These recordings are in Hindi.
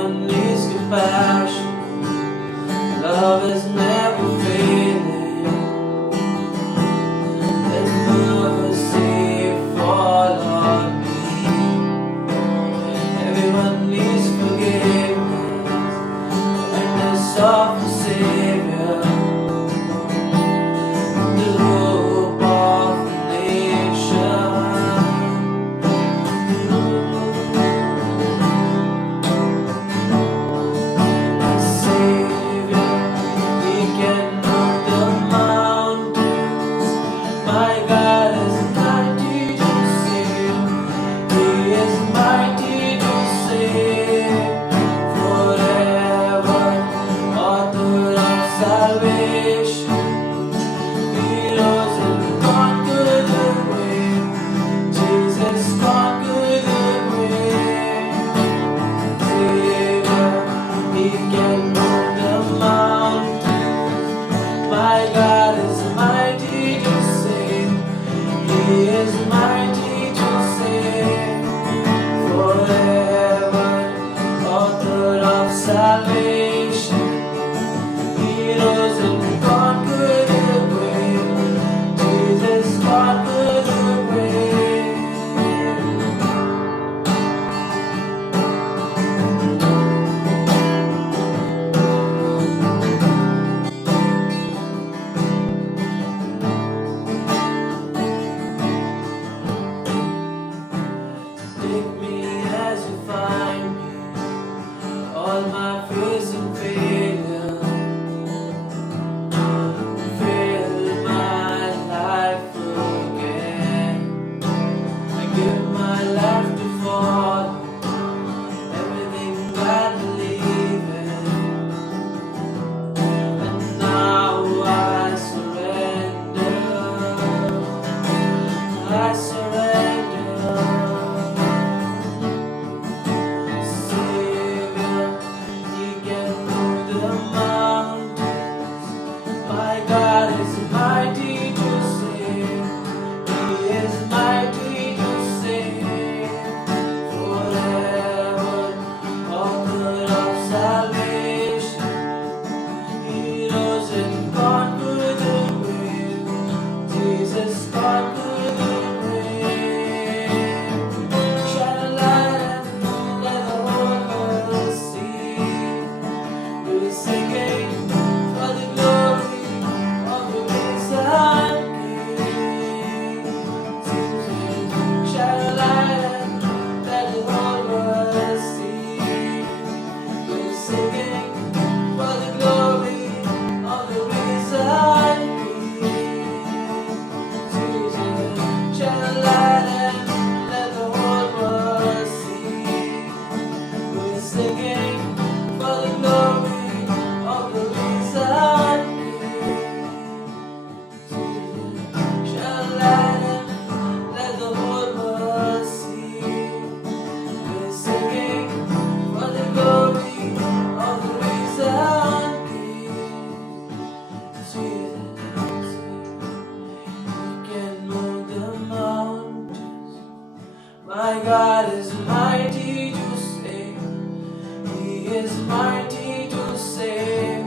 Everyone needs compassion. Love is never failing. Let mercy fall on me. Everyone needs forgiveness. Witness of the Savior, the hope of the nation. Savior, He can move the mountains. My God is mighty to save. He is mighty to save forever. Author of salvation, He rose and conquered the grave. Jesus conquered the grave. Savior, He can move the mountains. My God is mighty to save. He is mighty to save forever. Author of salvation, He rose and conquered the grave. Jesus conquered the grave. Take me as you find me, all my fears and failure. Fill my life again. I give my life to follow everything I believe in. And now I surrender. I surrender. Savior, He can move the mountains. My God is mighty to save. He is mighty to save forever. Author of salvation, He rose and conquered the grave. Jesus conquered the grave. Shine a light and let the whole world see. We're singing for the glory of the risen King. Shine a light and let the whole world see. We're singing for the glory of the risen King. Jesus, shine a light and let the whole world see. We're singing for the glory of the risen King. Shine a light and let the whole world see. We're singing for the glory of the risen King. Jesus, He can move the mountains. My God is mighty to save. He is mighty to save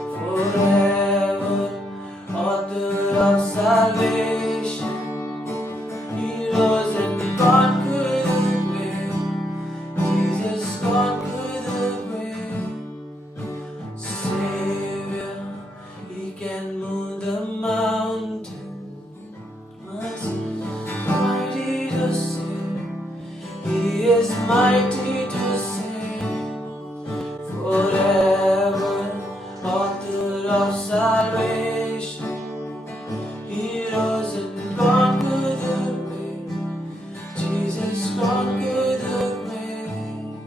forever. Author of salvation, He rose and conquered the grave. Jesus conquered the grave. Savior, He can move the mountains. Mighty to save. He is mighty to save forever. Author of salvation, He rose and conquered the grave. Jesus conquered the grave.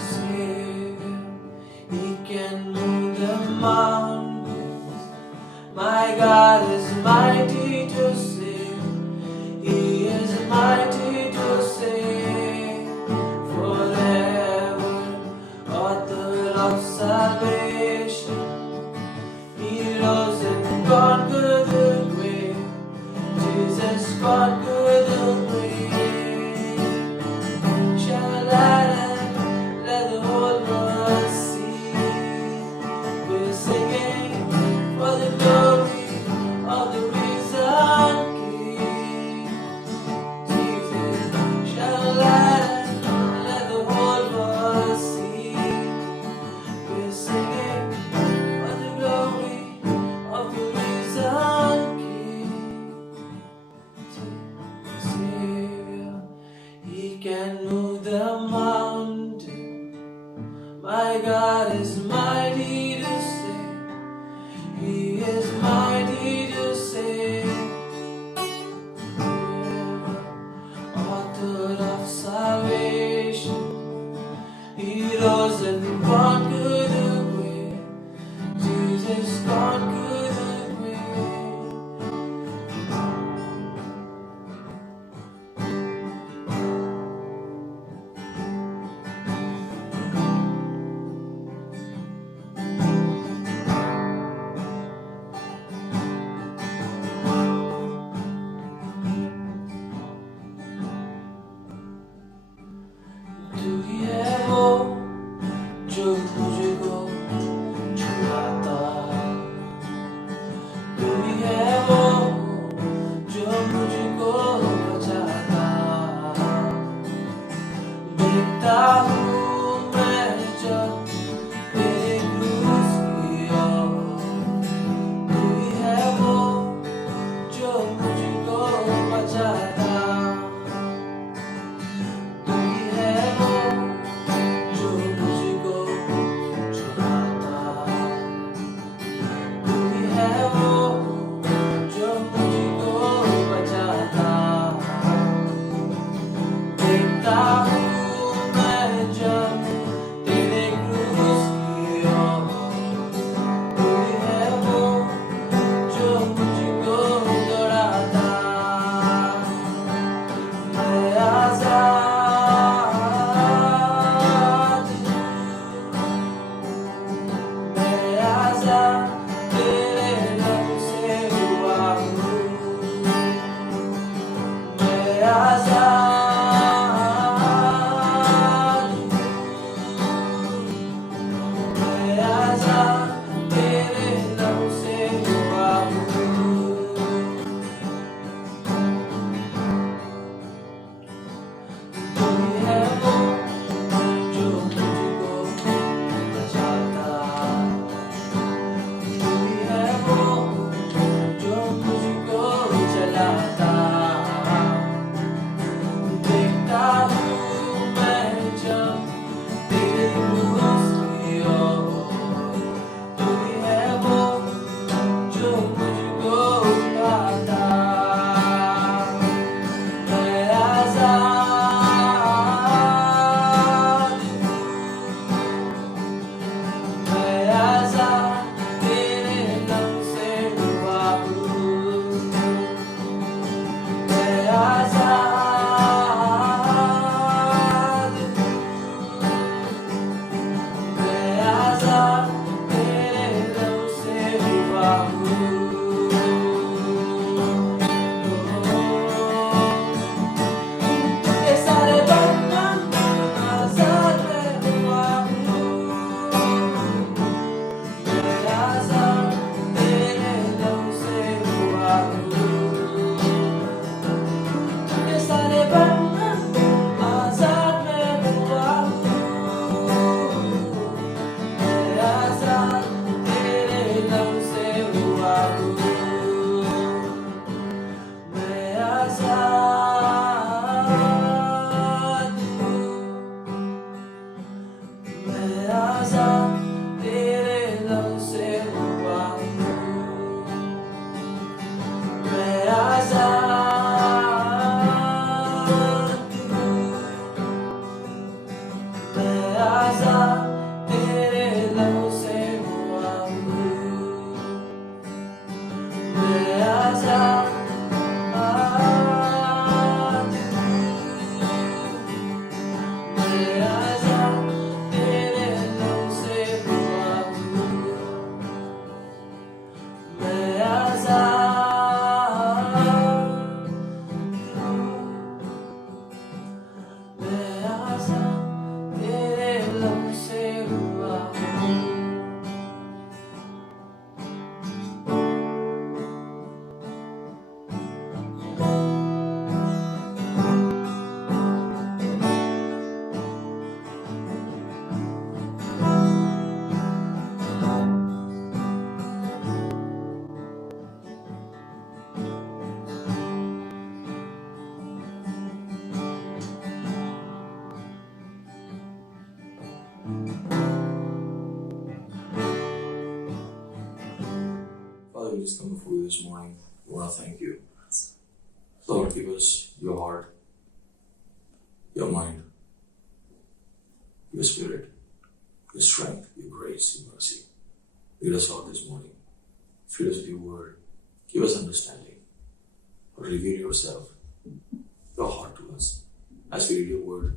Savior, He can move the mountains. My God is mighty to save. He is mighty to save forever. Author of salvation, He rose and conquered the grave. Jesus conquered the grave. Shall I let the we just come before you this morning. We want to thank you. Lord, give us your heart, your mind, your spirit, your strength, your grace, your mercy. Lead us out this morning. Fill us with your word. Give us understanding. Reveal yourself, your heart to us. As we read your word,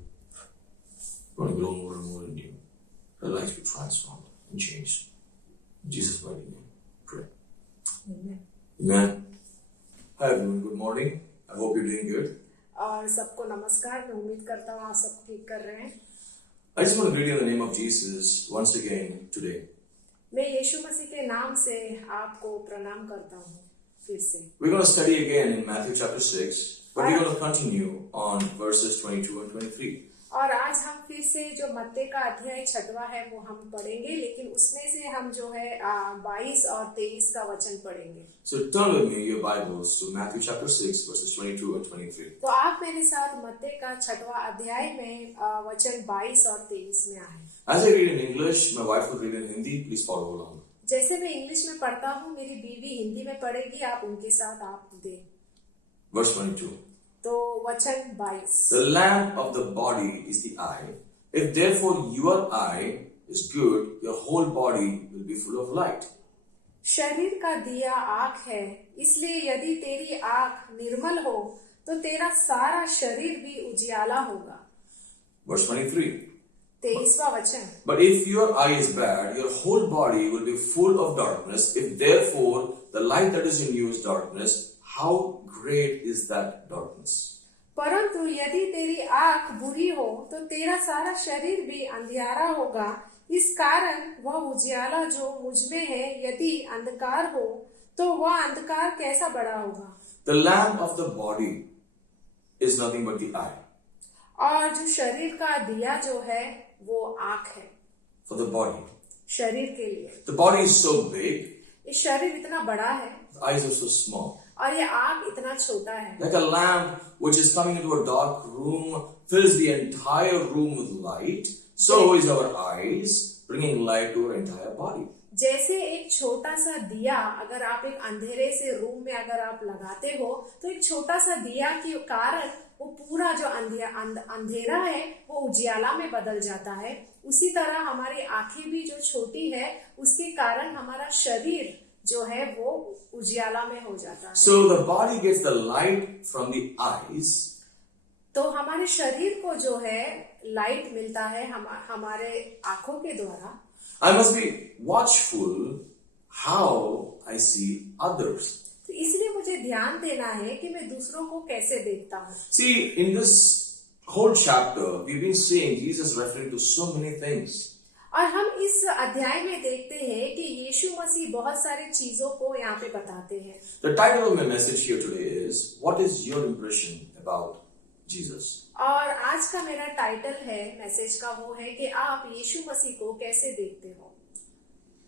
we want to grow more and more in you. Our lives be transformed and changed. In Jesus' mighty name, pray. Amen. Amen. Hi everyone, good morning. I hope you're doing good. और सबको नमस्कार। मैं उम्मीद करता हूँ आप सब ठीक कर रहे हैं। I just want to greet you in the name of Jesus once again today. मैं यीशु मसीह के नाम से आपको प्रणाम करता हूँ फिर से। We're going to study again in Matthew chapter 6, but we're going to continue on verses 22 and 23. और आज हम फिर से जो मत्ती का अध्याय 6वां है वो हम पढ़ेंगे, लेकिन उसमें से हम जो है 22 और 23 का वचन पढ़ेंगे। So turn with me your Bibles to Matthew chapter 6 verses 22 and 23. तो आप मेरे साथ मत्ती का 6वां अध्याय में वचन 22 और 23 में आए। As I read in English, my wife will read in Hindi. Please follow along. जैसे मैं इंग्लिश में पढ़ता हूँ, मेरी बीवी हिंदी में पढ़ेगी, आप उनके साथ आप दें। Verse 22. तो वचन 22। The lamp of the body is the eye. If therefore your eye is good, your whole body will be full of light. शरीर का दिया आँख है, इसलिए यदि तेरी आँख निर्मल हो तो तेरा सारा शरीर भी उजियाला होगा। Verse 23. 23वां वचन। But if your eye is bad, your whole body will be full of darkness. If therefore the light that is in you is darkness, how great is that darkness? परंतु यदि तेरी आँख बुरी हो तो तेरा सारा शरीर भी अंधियारा होगा। इस कारण वह उजियाला जो मुझ में है यदि अंधकार हो तो वह अंधकार कैसा बड़ा होगा। The lamp of the body is nothing but the eye. और जो शरीर का दिया जो है वो आँख है। For the body. शरीर के लिए। The body is so big. ये शरीर इतना बड़ा है। The eyes are so small. और ये आँख इतना छोटा है। Like a lamp which is coming into a dark room fills the entire room with light, so is our eyes bringing light to our entire body. जैसे एक छोटा सा दिया अगर आप एक अंधेरे से रूम में अगर आप लगाते हो तो एक छोटा सा दिया के कारण वो पूरा जो अंधेरा है वो उजियाला में बदल जाता है। उसी तरह हमारी आंखें भी जो छोटी है उसके कारण हमारा शरीर जो है वो उजियाला में हो जाता है। So the body gets the light from the eyes. तो हमारे शरीर को जो है लाइट मिलता है हमारे आंखों के द्वारा। I must be watchful how I see others. तो इसलिए मुझे ध्यान देना है कि मैं दूसरों को कैसे देखता हूँ। See, in this whole chapter, we've been seeing Jesus referring to so many things. और हम इस अध्याय में देखते हैं कि यीशु मसीह बहुत सारी चीजों को यहाँ पे बताते हैं। The title of my message here today is, What is your impression about Jesus? और आज का मेरा टाइटल है मैसेज का वो है कि आप यीशु मसीह को कैसे देखते हो।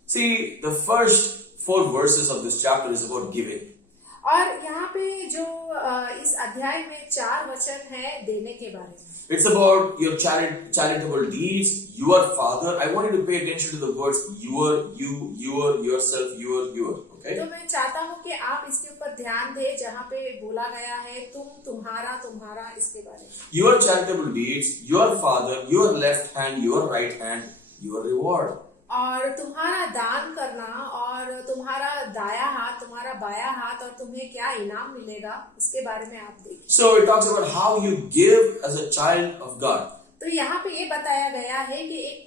See, the first 4 verses of this chapter is about giving. और यहाँ पे जो इस अध्याय में 4 वचन है देने के बारे में। It's about your charitable deeds, your father. I want you to pay attention to the words your, yourself, your. Okay? तो मैं चाहता हूँ कि आप इसके ऊपर ध्यान दें जहाँ पे बोला गया है तुम, तुम्हारा इसके बारे में। Your charitable deeds, your father, your left hand, your right hand, your reward. और तुम्हारा दान करना और तुम्हारा दाया हाथ, तुम्हारा बाया हाथ और तुम्हें क्या इनाम मिलेगा इसके बारे में आप देखिए। So it talks about how you give as a child of God. तो यहाँ पे ये बताया गया है कि एक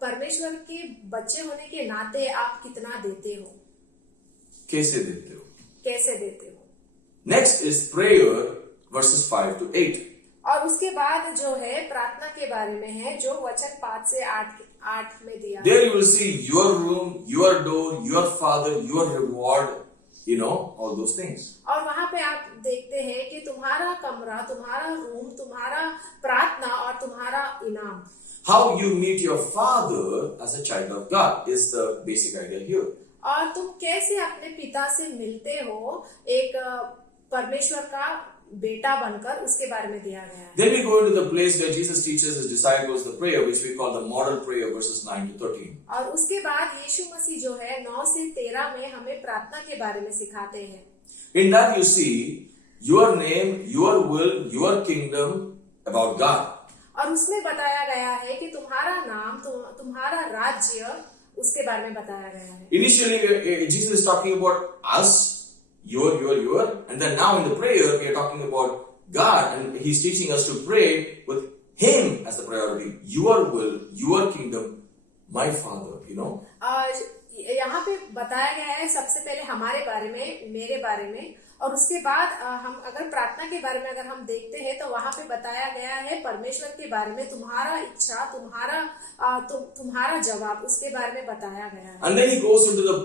परमेश्वर के बच्चे होने के नाते आप कितना देते हो। कैसे देते हो? कैसे देते हो। Next is prayer, verses 5 to 8. और उसके बाद जो है प्रार्थना के बारे में है जो वचन 5 से 8 में दिया। There you will see your room, your door, your father, your reward, all those things. और वहाँ पे आप देखते हैं कि तुम्हारा कमरा, तुम्हारा रूम, तुम्हारा प्रार्थना और तुम्हारा इनाम। How you meet your father as a child of God is the basic idea here. और तुम कैसे अपने पिता से मिलते हो एक परमेश्वर का बेटा बनकर उसके बारे में दिया गया है। Then we go into the place where Jesus teaches his disciples the prayer, which we call the model prayer, verses 9 to 13. और उसके बाद यीशु मसीह जो है 9 से 13 में हमें प्रार्थना के बारे में सिखाते हैं। In that you see your name, your will, your kingdom about God. और उसमें बताया गया है कि तुम्हारा नाम, तुम्हारा राज्य, उसके बारे में बताया गया है। Initially, Jesus is talking about us, your, and then now in the prayer we are talking about God, and He's teaching us to pray with Him as the priority. Your will, your kingdom, my Father. You know. यहाँ पे बताया गया है सबसे पहले हमारे बारे में, मेरे बारे में, और उसके बाद हम अगर प्रार्थना के बारे में अगर हम देखते हैं तो वहां पे बताया गया है परमेश्वर के बारे में, तुम्हारा इच्छा, तुम्हारा जवाब, उसके बारे में बताया गया है। And then he goes into the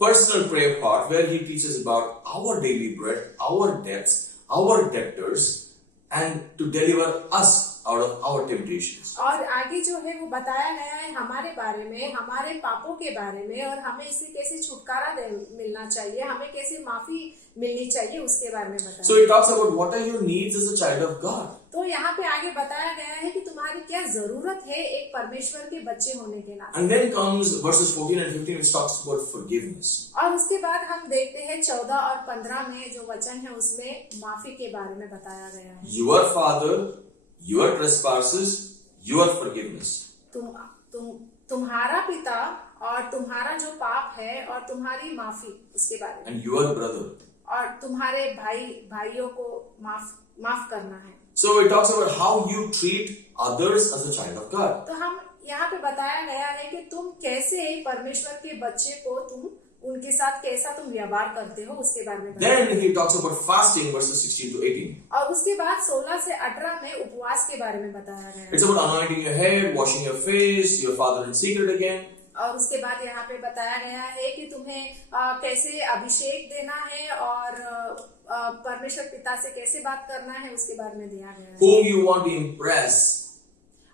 personal prayer part where he teaches about our daily bread, our debts, our debtors, and to deliver us out of our temptations. और आगे जो है वो बताया गया है हमारे बारे में, हमारे पापों के बारे में, और हमें इससे कैसे छुटकारा मिलना चाहिए, हमें कैसे माफी मिलनी चाहिए, उसके बारे में बताया। So he talks about what are your needs as a child of God. तो यहाँ पे आगे बताया गया है कि तुम्हारी क्या जरूरत है एक परमेश्वर के बच्चे होने के नाते। And then comes verses 14 and 15, which talks about forgiveness. और उसके बाद हम देखते हैं 14 और 15 में जो वचन है उसमें माफी के बारे में बताया गया है। Your father, your trespasses, your forgiveness. तुम्हारा पिता और तुम्हारा जो पाप है और तुम्हारी माफी, उसके बारे में। And your brother. और तुम्हारे भाइयों को माफ करना है। So it talks about how you treat others as a child of God. तो हम यहाँ पे बताया गया है कि तुम कैसे परमेश्वर के बच्चे को तुम उनके साथ कैसा तुम व्यवहार करते हो, उसके बारे में। Then he talks about fasting, verses 16 to 18. और उसके बाद 16 से 18 में उपवास के बारे में बताया गया है। It's about anointing your head, washing your face, your father in secret again. और उसके बाद यहाँ पे बताया गया है कि तुम्हें कैसे अभिषेक देना है और परमेश्वर पिता से कैसे बात करना है, उसके बारे में दिया गया है। Whom you want to impress.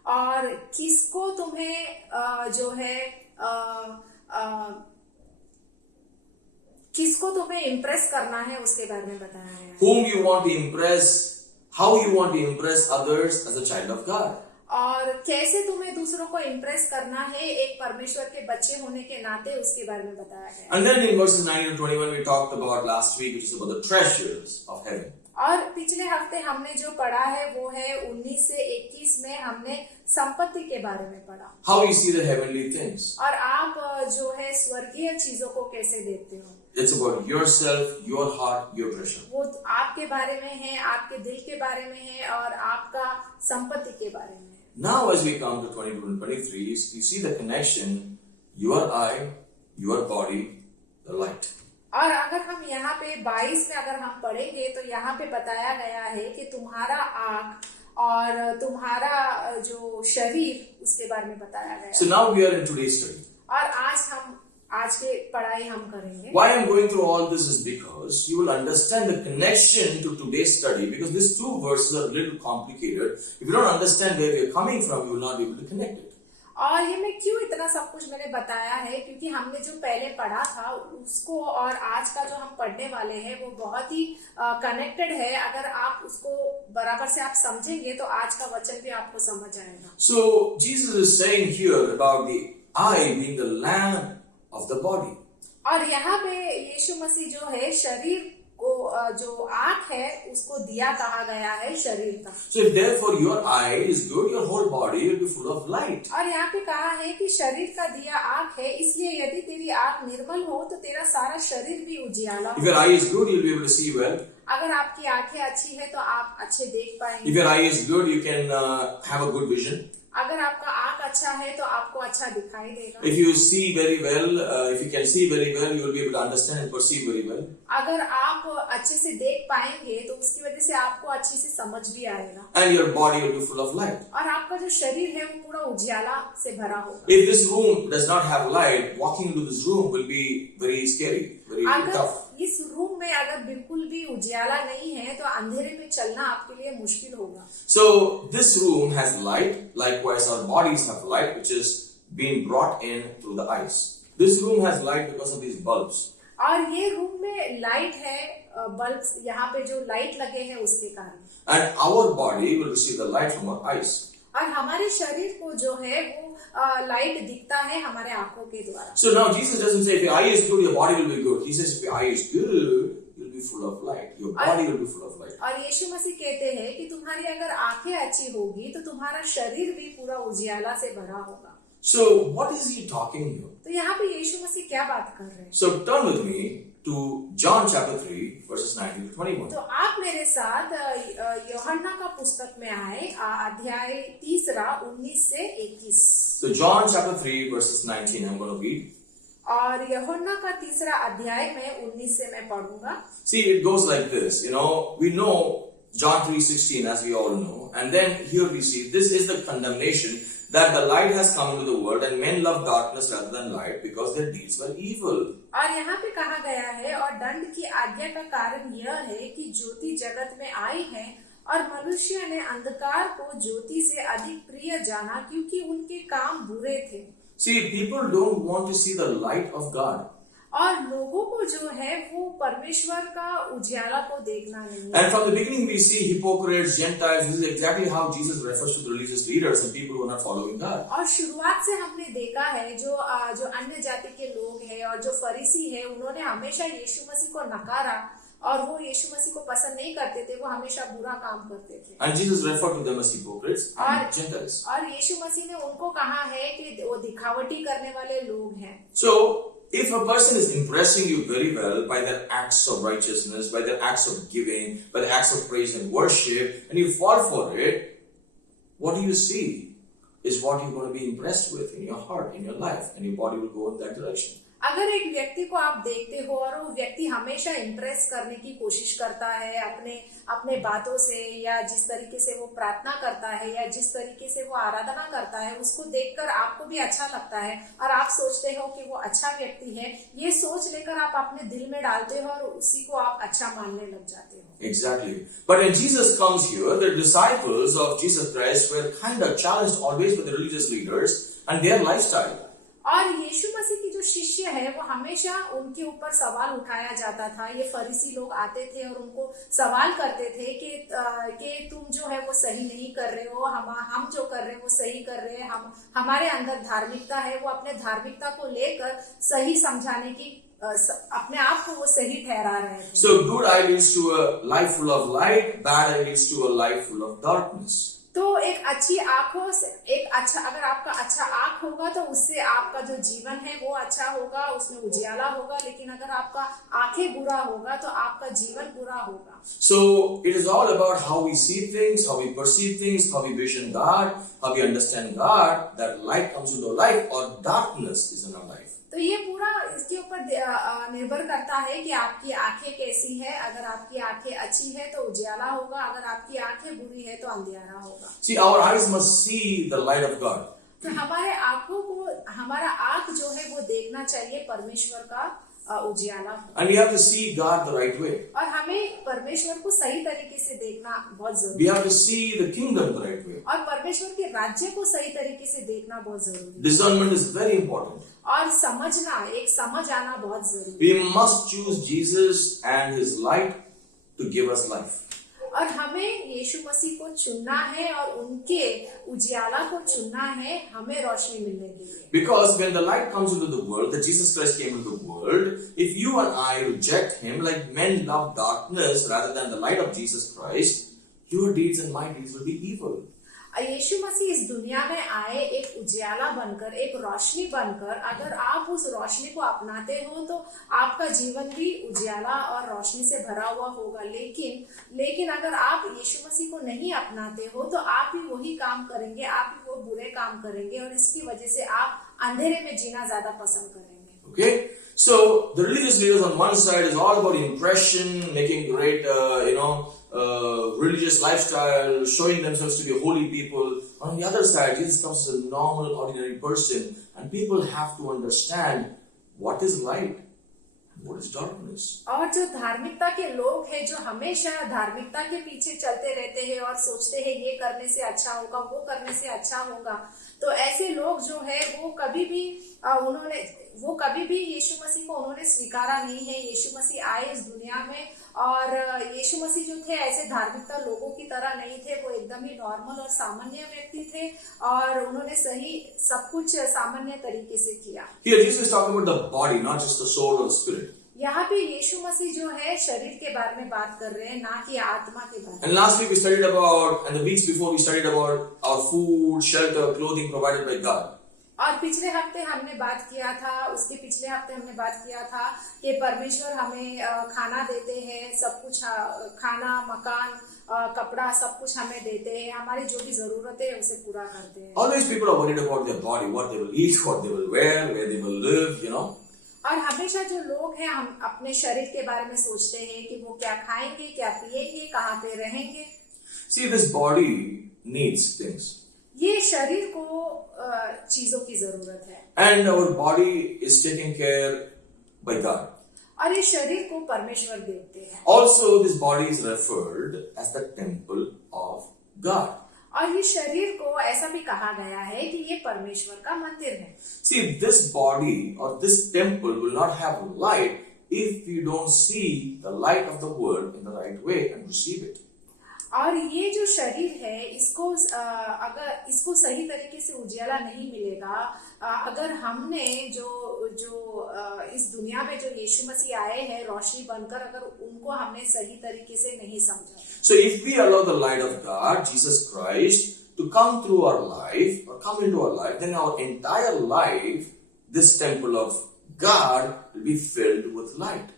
और किसको तुम्हें जो है किसको तुम्हें इम्प्रेस करना है, उसके बारे में बताया गया है। Whom you want to impress, how you want to impress others as a child of God. और कैसे तुम्हें दूसरों को इम्प्रेस करना है एक परमेश्वर के बच्चे होने के नाते, उसके बारे में बताया गया है। And then in verses 9 to 21 we talked about last week, which is about the treasures of heaven. और पिछले हफ्ते हमने जो पढ़ा है वो है 19 से 21 में हमने संपत्ति के बारे में पढ़ा। How you see the heavenly things. और आप जो है स्वर्गीय चीजों को कैसे देखते हो। It's about yourself, your heart, your treasure. वो आपके बारे में है, आपके दिल के बारे में है और आपका संपत्ति के बारे में है। Now as we come to 22 and 23, you see the connection, your eye, your body, the light. और अगर हम यहाँ पे 22 में अगर हम पढ़ेंगे तो यहाँ पे बताया गया है कि तुम्हारा आँख और तुम्हारा जो शरीर, उसके बारे में बताया गया है। So now we are in today's study. और आज के पढ़ाई हम करेंगे। Why I'm going through all this is because you will understand the connection to today's study, because these two verses are a little complicated. If you don't understand where we are coming from, you will not be able to connect it. और ये मैं क्यों इतना सब कुछ मैंने बताया है, क्योंकि हमने जो पहले पढ़ा था उसको और आज का जो हम पढ़ने वाले हैं वो बहुत ही कनेक्टेड है। अगर आप उसको बराबर से आप समझेंगे तो आज का वचन भी आपको समझ आएगा। So Jesus is saying here about the eye being the lamp of the body. और यहाँ पे यीशु मसीह जो है शरीर को जो आँख है उसको दिया कहा गया है शरीर का। So if therefore your eye is good, your whole body will be full of light. और यहाँ पे कहा है कि शरीर का दिया आँख है, इसलिए यदि तेरी आँख निर्मल हो तो तेरा सारा शरीर भी उजियाला। If your eye is good, you'll be able to see well. अगर आपकी आंखें अच्छी है तो आप अच्छे देख पाएंगे। If your eye is good, you can have a good vision. अगर आपका आँख अच्छा है तो आपको अच्छा दिखाई देगा। If you see very well, if you can see very well, you will be able to understand and perceive very well. अगर आप अच्छे से देख पाएंगे तो उसकी वजह से आपको अच्छे से समझ भी आएगा। And your body will be full of light. और आपका जो शरीर है वो पूरा उजियाला से भरा होगा। If this room does not have light, walking into this room will be very scary, very tough. इस रूम में अगर बिल्कुल भी उजियाला नहीं है तो अंधेरे में चलना आपके लिए मुश्किल होगा। So this room has light. Likewise, our bodies have light, which is being brought in through the eyes. This room has light because of these bulbs. और ये रूम में लाइट है, बल्ब यहाँ पे जो लाइट लगे हैं उसके कारण, And our body will receive the light from our eyes. और हमारे शरीर को जो है वो लाइट दिखता है हमारे आंखों के द्वारा. So now Jesus doesn't say if your eye is good, your body will be good. He says if your eye is good, you'll be full of light. Your body will be full of light. और यीशु मसीह कहते हैं कि तुम्हारी अगर आंखें अच्छी होगी तो तुम्हारा शरीर भी पूरा उजियाला से भरा होगा. So what is he talking here? तो यहाँ पे यीशु मसीह क्या बात कर रहे हैं? So turn with me to John chapter 3 verses 19 to 21. तो आप मेरे साथ यूहन्ना का पुस्तक में आए, अध्याय 3 19 से 21. So John chapter 3 verses 19 I'm going to read. और यूहन्ना का 3 अध्याय में 19 से मैं पढ़ूंगा. See, it goes like this. We know John 3:16 as we all know, and then here we see this is the condemnation that the light has come into the world and men love darkness rather than light because their deeds were evil. और यहाँ पे कहा गया है और दंड की आज्ञा का कारण यह है कि ज्योति जगत में आई है और मनुष्य ने अंधकार को ज्योति से अधिक प्रिय जाना क्योंकि उनके काम बुरे थे. See, people don't want to see the light of God. और लोगों को जो है वो परमेश्वर का उजियाला को देखना नहीं है. And from the beginning we see hypocrites, Gentiles. This is exactly how Jesus refers to the religious leaders and people who are not following God. और शुरुआत से हमने देखा है जो अन्य जाति के लोग हैं और जो फरीसी है उन्होंने हमेशा यीशु मसीह को नकारा और वो यीशु मसीह को पसंद नहीं करते थे, वो हमेशा बुरा काम करते थे. And Jesus referred to them as hypocrites and Gentiles. और यीशु मसीह ने उनको कहा है कि वो दिखावटी करने वाले लोग हैं. So if a person is impressing you very well by their acts of righteousness, by their acts of giving, by the acts of praise and worship, and you fall for it, what do you see is what you're going to be impressed with in your heart, in your life, and your body will go in that direction. अगर एक व्यक्ति को आप देखते हो और वो व्यक्ति हमेशा इम्प्रेस करने की कोशिश करता है अपने बातों से, या जिस तरीके से वो प्रार्थना करता है या जिस तरीके से वो आराधना करता है, उसको देखकर आपको भी अच्छा लगता है और आप सोचते हो कि वो अच्छा व्यक्ति है. ये सोच लेकर आप अपने दिल में डालते हो और उसी को आप अच्छा मानने लग जाते हो. Exactly. But when Jesus comes here, the disciples of Jesus Christ were kind of challenged always by the religious leaders and their lifestyle. और यीशु मसीह की जो शिष्य है वो हमेशा उनके ऊपर सवाल उठाया जाता था. ये फरीसी लोग आते थे और उनको सवाल करते थे कि तुम जो है वो सही नहीं कर रहे हो, हम जो कर रहे हैं वो सही कर रहे हैं, हमारे अंदर धार्मिकता है. वो अपने धार्मिकता को लेकर सही समझाने की अपने आप को वो सही ठहरा रहे थे. So good eye leads to a life full of light, bad eye leads to a life full of darkness. तो एक अच्छी आंखों से अगर आपका अच्छा आंख होगा तो उससे आपका जो जीवन है वो अच्छा होगा, उसमें उजियाला होगा. लेकिन अगर आपका आंखें बुरा होगा तो आपका जीवन बुरा होगा. So it is all about how we see things, how we perceive things, how we vision God, how we understand God, that light comes into our life or darkness is in our life. तो ये पूरा इसके ऊपर निर्भर करता है कि आपकी आंखें कैसी है. अगर आपकी आंखें अच्छी है तो उजियाला होगा, अगर आपकी आंखें बुरी है तो अंधेरा होगा. See, our eyes must see the light of God. तो हमारा आंख जो है वो देखना चाहिए परमेश्वर का उजियाला. And we have to see God the right way. और हमें परमेश्वर को सही तरीके से देखना बहुत जरूरी We है. have to see the kingdom the right way. और परमेश्वर के राज्य को सही तरीके से देखना बहुत जरूरी है. Discernment is very important. और समझ आना बहुत जरूरी है. We must choose Jesus and His light to give us life. और हमें यीशु मसीह को चुनना है और उनके उजियाला को चुनना है हमें रोशनी मिलने के लिए. Because when the light comes into the world, that Jesus Christ came into the world, if you and I reject Him like men love darkness rather than the light of Jesus Christ, your deeds and my deeds will be evil. यीशु मसीह इस दुनिया में आए एक उजियाला बनकर, एक रोशनी बनकर. अगर आप उस रोशनी को अपनाते हो तो आपका जीवन भी उजियाला और रोशनी से भरा हुआ होगा. लेकिन अगर आप यीशु मसीह को नहीं अपनाते हो तो आप भी वही काम करेंगे, आप भी वो बुरे काम करेंगे और इसकी वजह से आप अंधेरे में जीना ज्यादा पसंद करेंगे. Okay? So the religious leaders on one side is all about impression, making great, religious lifestyle, showing themselves to be holy people. On the other side, Jesus comes as a normal, ordinary person, and people have to understand what is light and what is darkness. और जो धार्मिकता के लोग हैं, जो हमेशा धार्मिकता के पीछे चलते रहते हैं और सोचते हैं ये करने से अच्छा होगा, वो करने से अच्छा होगा, तो ऐसे लोग जो है वो कभी भी यीशु मसीह को उन्होंने स्वीकारा नहीं है। यीशु मसीह आए इस दुनिया में और यीशु मसीह जो थे ऐसे धार्मिकता लोगों की तरह नहीं थे। वो एकदम ही नॉर्मल और सामान्य व्यक्ति थे और उन्होंने सही सब कुछ सामान्य तरीके से किया। Here Jesus is talking about the body, not just the soul or spirit. यहाँ पे यीशु मसीह जो है शरीर के बारे में बात कर रहे हैं, ना कि आत्मा के बारे में। And last week we studied about, and the weeks before we studied about our food, shelter, clothing provided by God. और पिछले हफ्ते हमने बात किया था, उसके पिछले हफ्ते हमने बात किया था कि परमेश्वर हमें खाना देते हैं, सब कुछ खाना, मकान, कपड़ा सब कुछ हमें देते हैं, हमारी जो भी जरूरतें है उसे पूरा करते हैं। Always people are worried about their body, what they will eat, what they will wear, where they will live, you know. और हमेशा जो लोग हैं हम अपने शरीर के बारे में सोचते हैं कि वो क्या खाएंगे, क्या पिएंगे, कहाँ पे रहेंगे। See, this body needs things. ये शरीर को चीजों की जरूरत है And our body is taken care by God. और ये शरीर को परमेश्वर देखते हैं। Also, this body is referred as the temple of God. और ये शरीर को ऐसा भी कहा गया है कि ये परमेश्वर का मंदिर है। See, this body or this temple will not have light if we don't see the light of the word in the right way and receive it. और ये जो शरीर है इसको अगर इसको सही तरीके से उजियाला नहीं मिलेगा, अगर हमने जो इस दुनिया में जो यीशु मसीह आए हैं रोशनी बनकर, अगर उनको हमने सही तरीके से नहीं समझा। So if we allow the light of God, Jesus Christ, to come through our life or come into our life, then our entire life, this temple of God will be filled with light.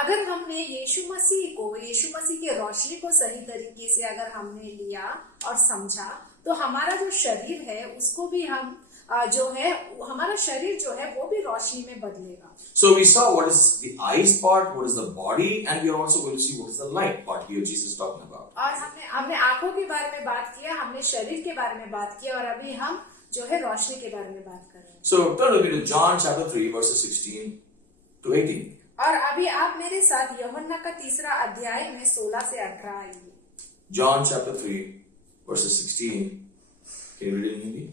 अगर हमने यीशु मसीह के रोशनी को सही तरीके से अगर हमने लिया और समझा, तो हमारा जो शरीर है उसको भी हम हमारा शरीर जो है वो भी रोशनी में बदलेगा। So we saw what is the eyes part, what is the body, and we are also going to see what is the light part here Jesus is talking about. और हमने आंखों के बारे में बात किया, हमने शरीर के बारे में बात किया और अभी हम जो है रोशनी के बारे में बात कर रहे हैं। So turn with me to John chapter 3 verses 16 to 18. और अभी आप मेरे साथ यूहन्ना का 3रा अध्याय में 16 से 18 आइए। John chapter 3 verses 16. Can you read it in Hindi?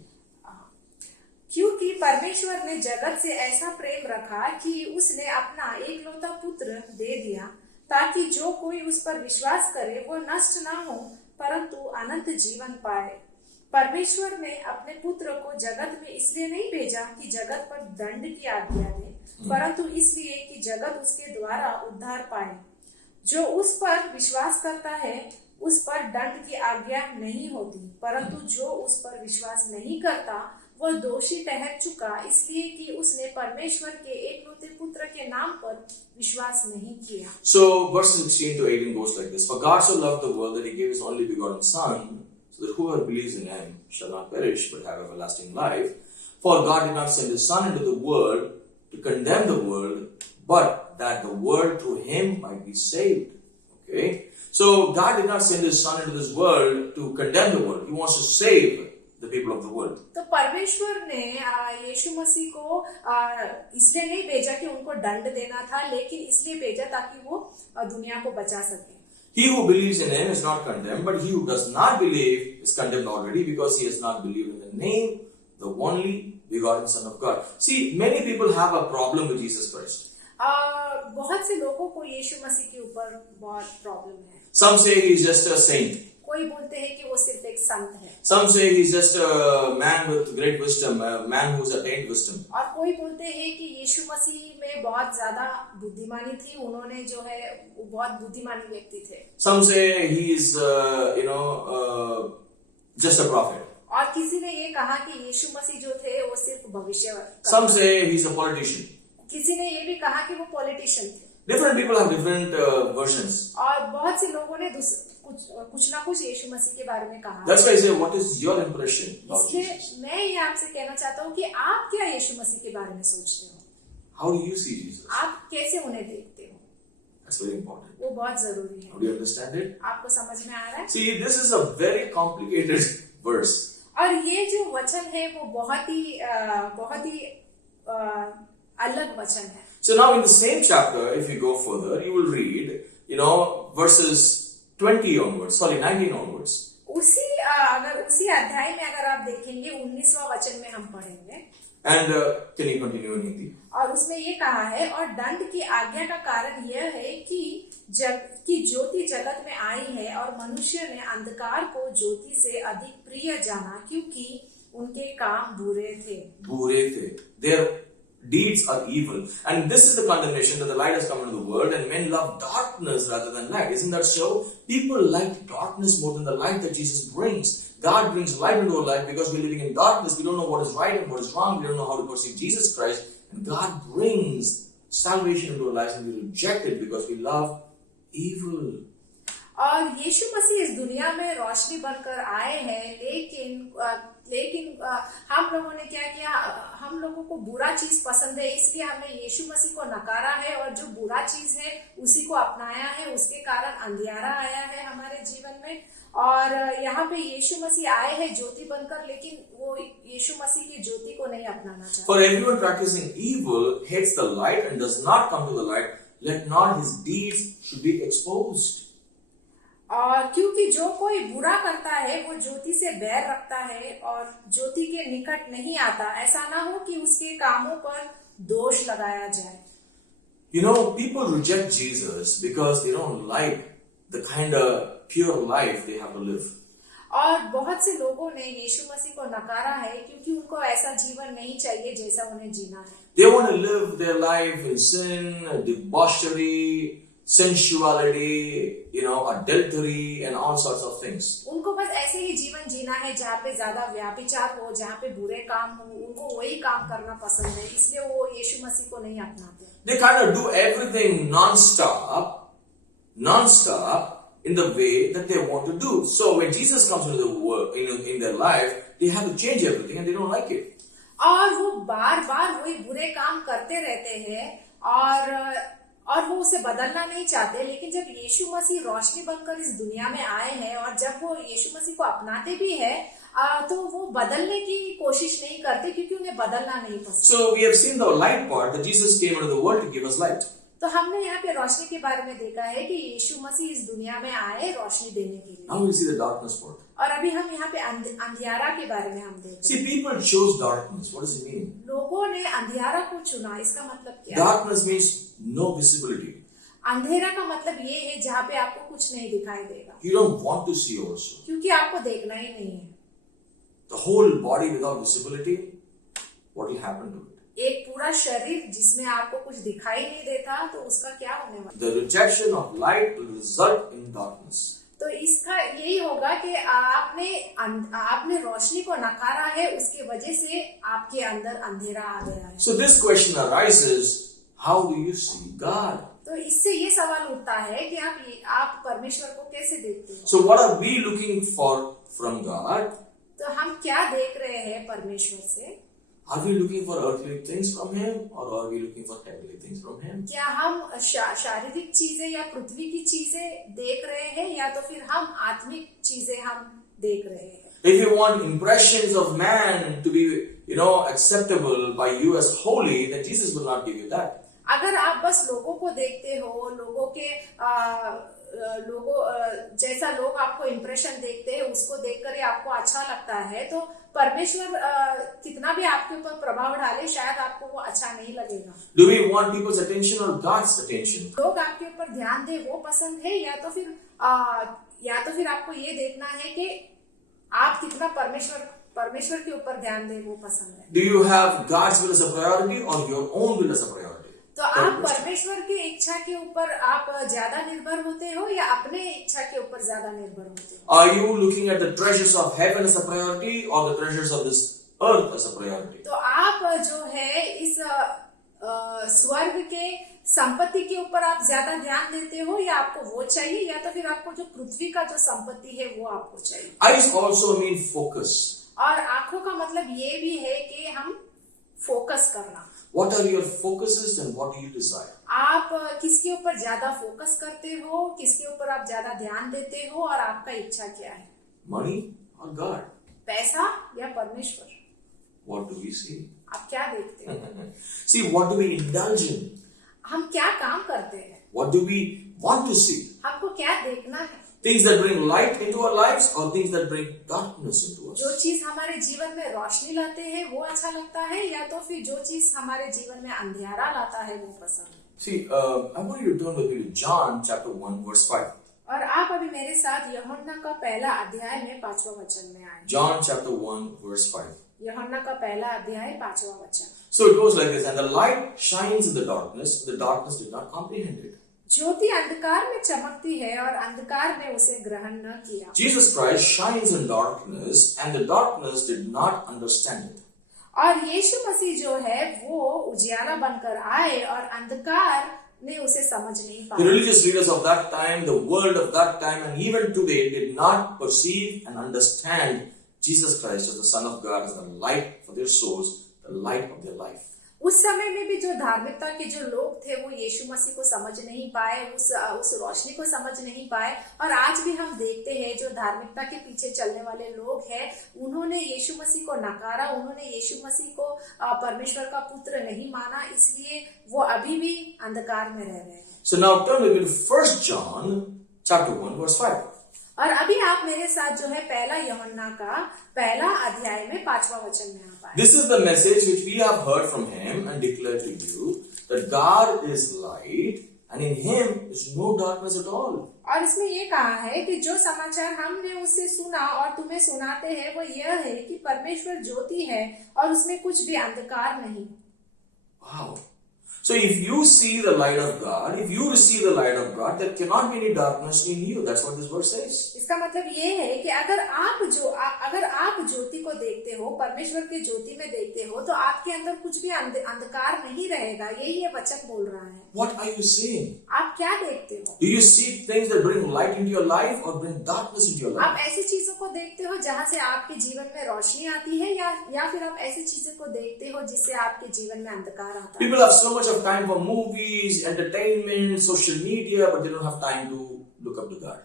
क्योंकि परमेश्वर ने जगत से ऐसा प्रेम रखा कि उसने अपना एकलौता पुत्र दे दिया, ताकि जो कोई उस पर विश्वास करे वो नष्ट ना हो परंतु अनंत जीवन पाए। परमेश्वर ने अपने पुत्र को जगत में इसलिए नहीं भेजा कि जगत पर दंड की आज्ञा दे, परंतु इसलिए कि जगत उसके द्वारा उद्धार पाए। जो उस पर विश्वास करता है उस पर दंड की आज्ञा नहीं होती, परंतु जो उस पर विश्वास नहीं करता वह दोषी ठहर चुका, इसलिए कि उसने परमेश्वर के एकलौते पुत्र के नाम पर विश्वास नहीं किया। So verses 16 to 18 goes like this. For God so loved the world that he gave his only begotten Son, so that whoever believes in him shall not perish but have everlasting life. For God did not send his Son into the world to condemn the world, but that the world through him might be saved. Okay? So God did not send his Son into this world to condemn the world. He wants to save the people of the world. तो परमेश्वर ने यीशु मसीह को इसलिए नहीं भेजा कि उनको दंड देना था, लेकिन इसलिए भेजा ताकि वो दुनिया को बचा सके। He who believes in him is not condemned, but he who does not believe is condemned already because he has not believed in the name, the only begotten Son of God. See, many people have a problem with Jesus Christ. बहुत से लोगों को यीशु मसीह के ऊपर बहुत प्रॉब्लम है। Some say he is just a saint. कोई बोलते हैं कि वो सिर्फ एक संत है। Some say he is just a man with great wisdom, a man who has attained wisdom. और कोई बोलते हैं कि यीशु मसीह में बहुत ज्यादा बुद्धिमानी थी, उन्होंने जो है वो बहुत बुद्धिमानी व्यक्ति थे। Some say he is, just a prophet. और किसी ने ये कहा कि यीशु मसीह जो थे वो सिर्फ भविष्यवक्ता। Some say he is a politician. किसी ने ये भी कहा कि वो पॉलिटिशियन थे। Different people have different versions. और बहुत से लोगों ने कुछ ना कुछ यीशु मसीह के बारे में कहा। That's why I say, what is your impression about इसलिए Jesus? मैं ये आपसे कहना चाहता हूँ कि आप क्या यीशु मसीह के बारे में सोचते हो? How do you see Jesus? आप कैसे उन्हें देखते हो? That's very important. वो बहुत जरूरी है। Do you understand it? आपको समझ में आ रहा है? See, this is a very complicated verse. और ये जो वचन है वो बहुत ही अलग वचन है। So now in the same chapter, if you go further, you will read, verses 19 onwards. अगर उसी अध्याय में अगर आप देखेंगे 19वां वचन में हम पढ़ेंगे And can you continue in Hindi? और उसमें ये कहा है, और दंड की आज्ञा का कारण यह है कि ज्योति जगत में आई है और मनुष्य ने अंधकार को ज्योति से अधिक प्रिय जाना, क्योंकि उनके काम बुरे थे. Their deeds are evil. And this is the condemnation that the light has come into the world and men love darkness rather than light. Isn't that so? People like darkness more than the light that Jesus brings. God brings light into our life because we're living in darkness. We don't know what is right and what is wrong. We don't know how to perceive Jesus Christ. And God brings salvation into our lives and we reject it because we love evil. और यीशु मसीह इस दुनिया में रोशनी बनकर आए हैं, लेकिन हम लोगों ने क्या किया, हम लोगों को बुरा चीज पसंद है, इसलिए हमने यीशु मसीह को नकारा है और जो बुरा चीज है उसी को अपनाया है. उसके कारण अंधियारा आया है हमारे जीवन में. और यहाँ पे यीशु मसीह आए हैं ज्योति बनकर, लेकिन वो यीशु मसीह की ज्योति को नहीं अपनाना चाहते. For everyone practicing evil hates the light and does not come to the light, let not his deeds should be exposed. और क्योंकि जो कोई बुरा करता है वो ज्योति से बैर रखता है और ज्योति के निकट नहीं आता, ऐसा ना हो कि उसके कामों पर दोष लगाया जाए. People reject Jesus because they don't like the kind of pure life they have to live. और बहुत से लोगों ने यीशु मसीह को नकारा है क्योंकि उनको ऐसा जीवन नहीं चाहिए जैसा उन्हें जीना है. They want to live their life in sin, debauchery, sensuality, adultery and all sorts of things. उनको बस ऐसे ही जीवन जीना है जहाँ पे ज्यादा व्याभिचार हो, जहाँ पे बुरे काम हो, उनको वही काम करना पसंद है, इसलिए वो यीशु मसीह को नहीं अपनाते. They kind of do everything non-stop in the way that they want to do. So when Jesus comes into the world, in their life, they have to change everything and they don't like it. और वो बार बार वही बुरे काम करते रहते हैं और वो उसे बदलना नहीं चाहते. लेकिन जब यीशु मसीह रोशनी बनकर इस दुनिया में आए हैं और जब वो यीशु मसीह को अपनाते भी है तो वो बदलने की कोशिश नहीं करते क्योंकि उन्हें बदलना नहीं पसंद. So we have seen the light part that Jesus came into the world to give us light. तो हमने यहाँ पे रोशनी के बारे में देखा है कि यीशु मसीह इस दुनिया में आए रोशनी देने के लिए. Now we see the darkness part. और अभी हम यहाँ पे अंधियारा के बारे में हम देख रहे हैं. See, people chose darkness. What does it mean? लोगों ने अंधियारा को चुना, इसका मतलब क्या? Darkness means no visibility. अंधेरा का मतलब ये है जहाँ पे आपको कुछ नहीं दिखाई देगा. You don't want to see also. क्योंकि आपको देखना ही नहीं है. The whole body without visibility, what will happen to it? एक पूरा शरीर जिसमें आपको कुछ दिखाई नहीं देता तो उसका क्या होने वाला? The rejection of light will result in darkness. तो इसका यही होगा कि आपने रोशनी को नकारा है, उसके वजह से आपके अंदर अंधेरा आ गया है. So this question arises, how do you see God? तो इससे ये सवाल उठता है कि आप परमेश्वर को कैसे देखते हो? So what are we looking for from God? तो हम क्या देख रहे हैं परमेश्वर से? Are we looking for earthly things from Him, or are we looking for heavenly things from Him? क्या हम शारीरिक चीजें या पृथ्वी की चीजें देख रहे हैं या तो फिर हम आत्मिक चीजें हम देख रहे हैं? If you want impressions of man to be, acceptable by you as holy, then Jesus will not give you that. अगर आप बस लोगों को देखते हो, जैसा लोग आपको इम्प्रेशन देखते हैं उसको देखकर आपको अच्छा लगता है, तो परमेश्वर कितना भी आपके ऊपर प्रभाव डाले शायद आपको वो अच्छा नहीं लगेगा. Do we want people's attention or God's attention? लोग आपके ऊपर ध्यान दे वो पसंद है या तो फिर आपको ये देखना है कि आप कितना परमेश्वर के ऊपर ध्यान दे वो पसंद है. Do you have God's will as a priority or your own will as a priority? तो आप परमेश्वर की इच्छा के ऊपर आप ज्यादा निर्भर होते हो या अपने इच्छा के ऊपर ज्यादा निर्भर होते हो? Are you looking at the treasures of heaven as a priority or the treasures of this earth as a priority? तो आप जो है इस स्वर्ग के संपत्ति के ऊपर आप ज्यादा ध्यान देते हो या आपको वो चाहिए या तो फिर आपको जो पृथ्वी का जो संपत्ति है वो आपको चाहिए? Eyes also mean focus. और आंखों का मतलब ये भी है कि हम फोकस करना. What are your focuses and what do you desire? आप किसके ऊपर ज्यादा फोकस करते हो, किसके ऊपर आप ज्यादा ध्यान देते हो और आपका इच्छा क्या है? Money or God? पैसा या परमेश्वर? What do we see? आप क्या देखते हो? See, what do we indulge in? हम क्या काम करते हैं, What do we want to see? हमको क्या देखना है। Things that bring light into our lives or things that bring darkness into जो us? चीज हमारे जीवन में रोशनी लाते हैं वो अच्छा लगता है, या तो फिर जो चीज हमारे जीवन में अंधेरा लाता है वो पसंद है। See, I want you to turn with me to John chapter 1 verse 5. और आप अभी मेरे साथ यूहन्ना का पहला अध्याय में 5वां वचन में आए। John chapter 1 verse 5. यूहन्ना का पहला अध्याय 5वां वचन। So it goes like this, and the light shines in the darkness did not comprehend it. ज्योति अंधकार में चमकती है और अंधकार ने उसे ग्रहण न किया। Jesus Christ shines in darkness and the darkness did not understand it. और यीशु मसीह जो है वो उजियाला बनकर आए और अंधकार ने उसे समझ नहीं The पाया। religious leaders of that time, the world of that time, and even today did not perceive and understand Jesus Christ as the Son of God, as the light for their souls, the light of their life. उस समय में भी जो धार्मिकता के जो लोग थे वो यीशु मसीह को समझ नहीं पाए, उस रोशनी को समझ नहीं पाए। और आज भी हम देखते हैं जो धार्मिकता के पीछे चलने वाले लोग हैं, उन्होंने यीशु मसीह को नकारा, उन्होंने यीशु मसीह को परमेश्वर का पुत्र नहीं माना, इसलिए वो अभी भी अंधकार में रह रहे हैं। So now turn with me to 1 John chapter 1 verse 5. और अभी आप मेरे साथ जो है पहला यूहन्ना का पहला अध्याय में 5वां वचन में आप आए। This is the message which we have heard from him and declared to you, that God is light and in him is no darkness at all. और इसमें ये कहा है कि जो समाचार हमने उससे सुना और तुम्हें सुनाते हैं वो यह है कि परमेश्वर ज्योति है और उसमें कुछ भी अंधकार नहीं। Wow. So if you see the light of God, if you receive the light of God, there cannot be any darkness in you. That's what this verse says. इसका मतलब ये है कि अगर आप ज्योति को देखते हो, परमेश्वर की ज्योति में देखते हो, तो आपके अंदर कुछ भी अंधकार नहीं रहेगा। यही ये वचन बोल रहा है। What are you seeing? आप क्या देखते हो? Do you see things that bring light into your life or bring darkness into your life? आप ऐसी चीजों को देखते हो जहाँ से आपके जीवन में रोशनी आती है, या फिर आप ऐसी चीजों को देखते हो जिससे आपके जीवन में अंधकार आता है। People have so much of time for movies, entertainment, social media, but they don't have time to look up to God.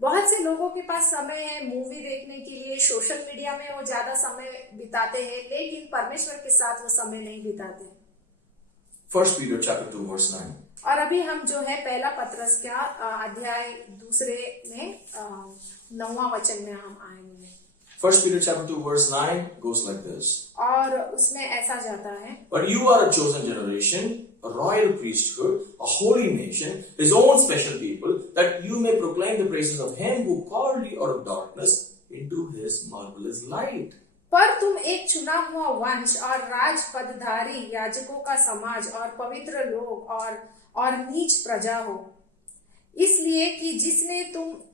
बहुत से लोगों के पास समय है मूवी देखने के लिए, सोशल मीडिया में वो ज्यादा समय बिताते हैं, लेकिन परमेश्वर के साथ वो समय नहीं बिताते। 1 Peter chapter 2 verse 9. और अभी हम जो है पहला पत्रस का अध्याय 2 में 9वां वचन में हम आएंगे। 1 Peter chapter 2 verse 9 goes like this. और उसमें ऐसा जाता है, But you are a chosen generation, a royal priesthood, a holy nation, his own special people, that you may proclaim the praises of him who called you out of darkness into his marvelous light. पर तुम एक चुना हुआ वंश और राज पदधारी, याजकों का समाज और पवित्र लोग और नीच प्रजा हो, इसलिए कि जिसने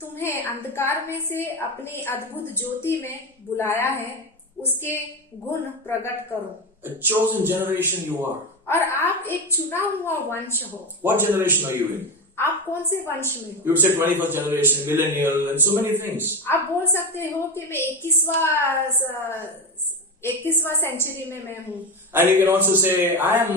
तुम्हें अंधकार में से अपनी अद्भुत ज्योति में बुलाया है, उसके गुण प्रकट करो। A chosen generation you are. और आप एक चुना हुआ वंश हो। What generation are you in? आप कौन से वंश में हो? You would say 21st generation, millennial, and so many things. आप बोल सकते हो कि मैं 21वां सेंचुरी में मैं हूँ। And you can also say, I am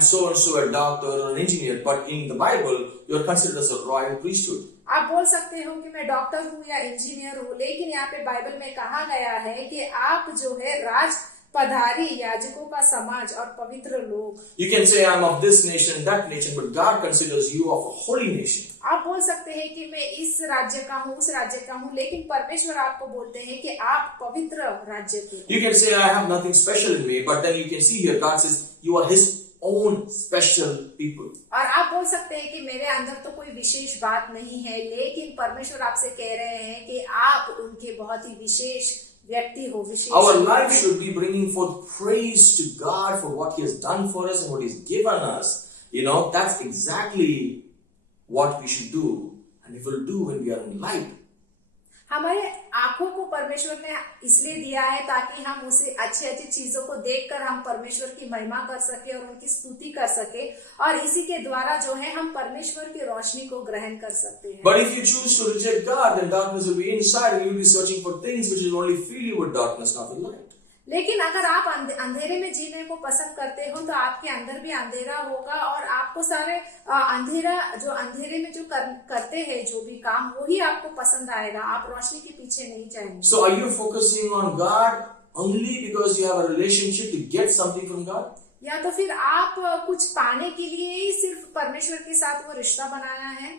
so and so a doctor or an engineer, but in the Bible, you are considered as a royal priesthood. आप बोल सकते हो कि मैं डॉक्टर हूँ या इंजीनियर हूँ, लेकिन यहाँ पे बाइबल में कहा गया है कि आप जो है राज पधारी, याजकों का समाज और पवित्र लोग। You can say, I'm of this nation, that nation, but God considers you of a holy nation. आप बोल सकते हैं कि मैं इस राज्य का हूँ, उस राज्य का हूँ, लेकिन परमेश्वर आपको बोलते हैं कि आप पवित्र राज्य के। You can say, I have nothing special in me, but then you can see here, God says, you are his own special people. और आप बोल सकते हैं कि मेरे अंदर तो कोई विशेष बात नहीं है, लेकिन परमेश्वर आपसे कह रहे हैं कि आप उनके बहुत ही विशेष व्यक्ति हो, विशेष। Our life should be bringing forth praise to God for what he has done for us and what he's given us. You know, that's exactly what we should do, and we will do when we are in light. हमारे आंखों को परमेश्वर ने इसलिए दिया है ताकि हम उसे अच्छी अच्छी चीजों को देखकर हम परमेश्वर की महिमा कर सके और उनकी स्तुति कर सके, और इसी के द्वारा जो है हम परमेश्वर की रोशनी को ग्रहण कर सकते हैं। But if you choose to reject God, then darkness will be inside, and you will be searching for things which will only fill you with darkness, not with light. लेकिन अगर आप अंधेरे में जीने को पसंद करते हो तो आपके अंदर भी अंधेरा होगा, और आपको सारे अंधेरे में जो करते हैं जो भी काम, वही आपको पसंद आएगा। आप रोशनी के पीछे नहीं जाएंगे। So are you focusing on God only because you have a relationship to get something from God? या तो फिर आप कुछ पाने के लिए ही सिर्फ परमेश्वर के साथ वो रिश्ता बनाया है।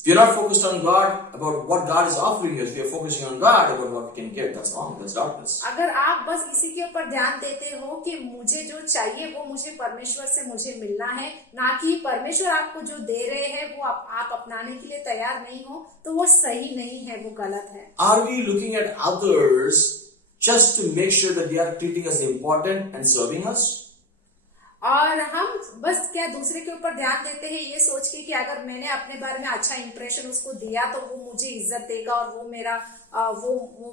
If you're not focused on God, about what God is offering you, if you're focusing on God about what you can get, that's wrong, that's darkness. अगर आप बस इसी के ऊपर ध्यान देते हो कि मुझे जो चाहिए वो मुझे परमेश्वर से मुझे मिलना है, ना कि परमेश्वर आपको जो दे रहे हैं वो आप अपनाने के लिए तैयार नहीं हो, तो वो सही नहीं है, वो गलत है। Are we looking at others just to make sure that they are treating us important and serving us? और हम बस क्या दूसरे के ऊपर ध्यान देते हैं ये सोच के कि अगर मैंने अपने बारे में अच्छा इंप्रेशन उसको दिया तो वो मुझे इज्जत देगा और वो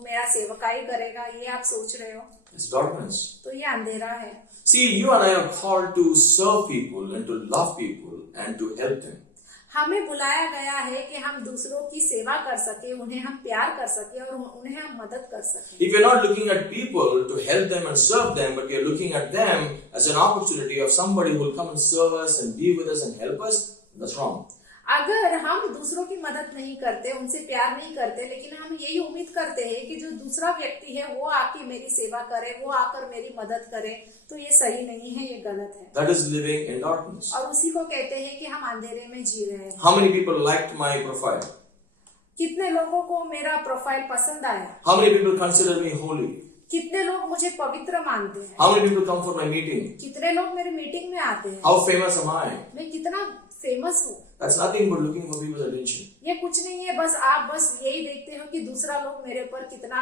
मेरा सेवकाई करेगा, ये आप सोच रहे हो? It's darkness. तो ये अंधेरा है। See, you and I are called to serve people and to love people and to help them. हमें बुलाया गया है कि हम दूसरों की सेवा कर सके, उन्हें हम प्यार कर सके और उन्हें हम मदद कर सके। If you're not looking at people to help them and serve them, but you're looking at them as an opportunity of somebody who will come and serve us and be with us and help us, that's wrong. अगर हम दूसरों की मदद नहीं करते, उनसे प्यार नहीं करते, लेकिन हम यही उम्मीद करते हैं कि जो दूसरा व्यक्ति है वो आके मेरी सेवा करे, वो आकर मेरी मदद करे, तो ये सही नहीं है, ये गलत है। That is living in darkness. और उसी को कहते हैं कि हम अंधेरे में जी रहे हैं। How many people liked my profile? कितने लोगों को मेरा प्रोफाइल पसंद आया? How many people consider me holy? कितने लोग मुझे पवित्र मानते हैं? How many people come for my meeting? कितने लोग मेरे मीटिंग में आते हैं? How famous am I? मैं कितना फेमस हूँ? That's nothing but looking for people's attention. ये कुछ नहीं है, बस आप बस यही देखते हो कि दूसरा लोग मेरे ऊपर कितना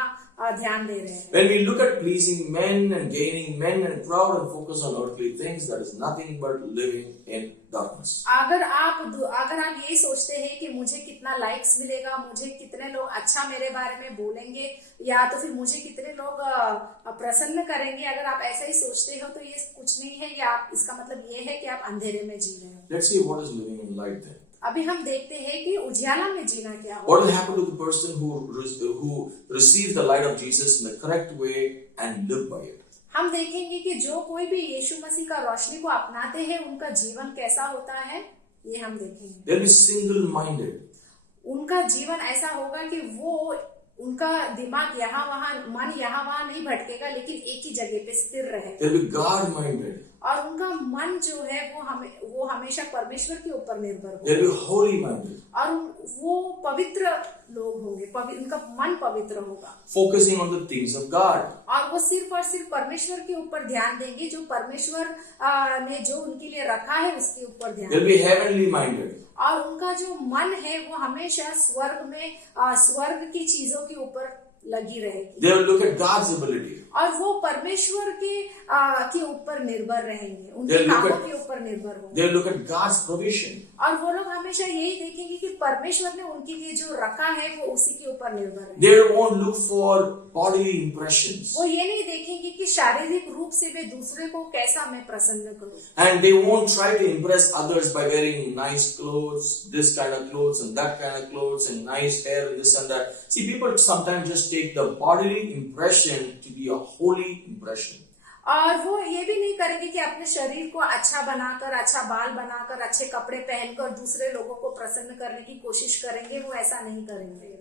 ध्यान दे रहे हैं। When we look at pleasing men and gaining men and proud and focus on earthly things, that is nothing but living in darkness. अगर आप यही सोचते हैं कि मुझे कितना लाइक्स मिलेगा, मुझे कितने लोग अच्छा मेरे बारे में बोलेंगे, या तो फिर मुझे कितने लोग प्रसन्न करेंगे, अगर आप ऐसा ही सोचते हो तो ये कुछ नहीं है, या आप इसका मतलब ये है कि आप अंधेरे में जी रहे हो। Let's see what is living in light then. अभी हम देखते हैं कि उजियाला में जीना क्या हो। What will happen to the person who receives the light of Jesus in the correct way and live by it? हम देखेंगे कि जो कोई भी यीशु मसीह का रोशनी को अपनाते हैं उनका जीवन कैसा होता है, ये हम देखेंगे। They'll be single-minded. उनका जीवन ऐसा होगा कि उनका दिमाग मन यहाँ वहाँ नहीं भटकेगा, लेकिन एक ही जगह पे स्थिर रहेगा। They'll be God-minded. और उनका मन जो है वो हमेशा परमेश्वर के ऊपर निर्भर होगा। They'll be holy-minded. और वो पवित्र लोग होंगे, उनका मन पवित्र होगा। Focusing on the things of God. और वो सिर्फ और सिर्फ परमेश्वर के ऊपर ध्यान देंगे, जो परमेश्वर ने जो उनके लिए रखा है उसके ऊपर ध्यान। They'll be heavenly-minded. और उनका जो मन है वो हमेशा स्वर्ग की चीजों के ऊपर लगी रहेगी। They will look at God's ability. और वो परमेश्वर के ऊपर निर्भर रहेंगे, उनके कामों के ऊपर निर्भर होंगे। They will look at God's provision. और वो लोग हमेशा यही देखेंगे कि परमेश्वर ने उनके लिए जो रखा है वो उसी के ऊपर निर्भर है। They won't look for bodily impressions. वो ये नहीं देखेंगे कि शारीरिक रूप से वे दूसरे को कैसा मैं प्रसन्न करूं। And they won't try to impress others by wearing nice clothes, this kind of clothes and that kind of clothes and nice hair and this and that. See, people sometimes just take the bodily impression to be a holy impression. और वो ये भी नहीं करेंगे कि अपने शरीर को अच्छा बनाकर, अच्छा बाल बनाकर, अच्छे कपड़े पहनकर दूसरे लोगों को प्रसन्न करने की कोशिश करेंगे, वो ऐसा नहीं करेंगे।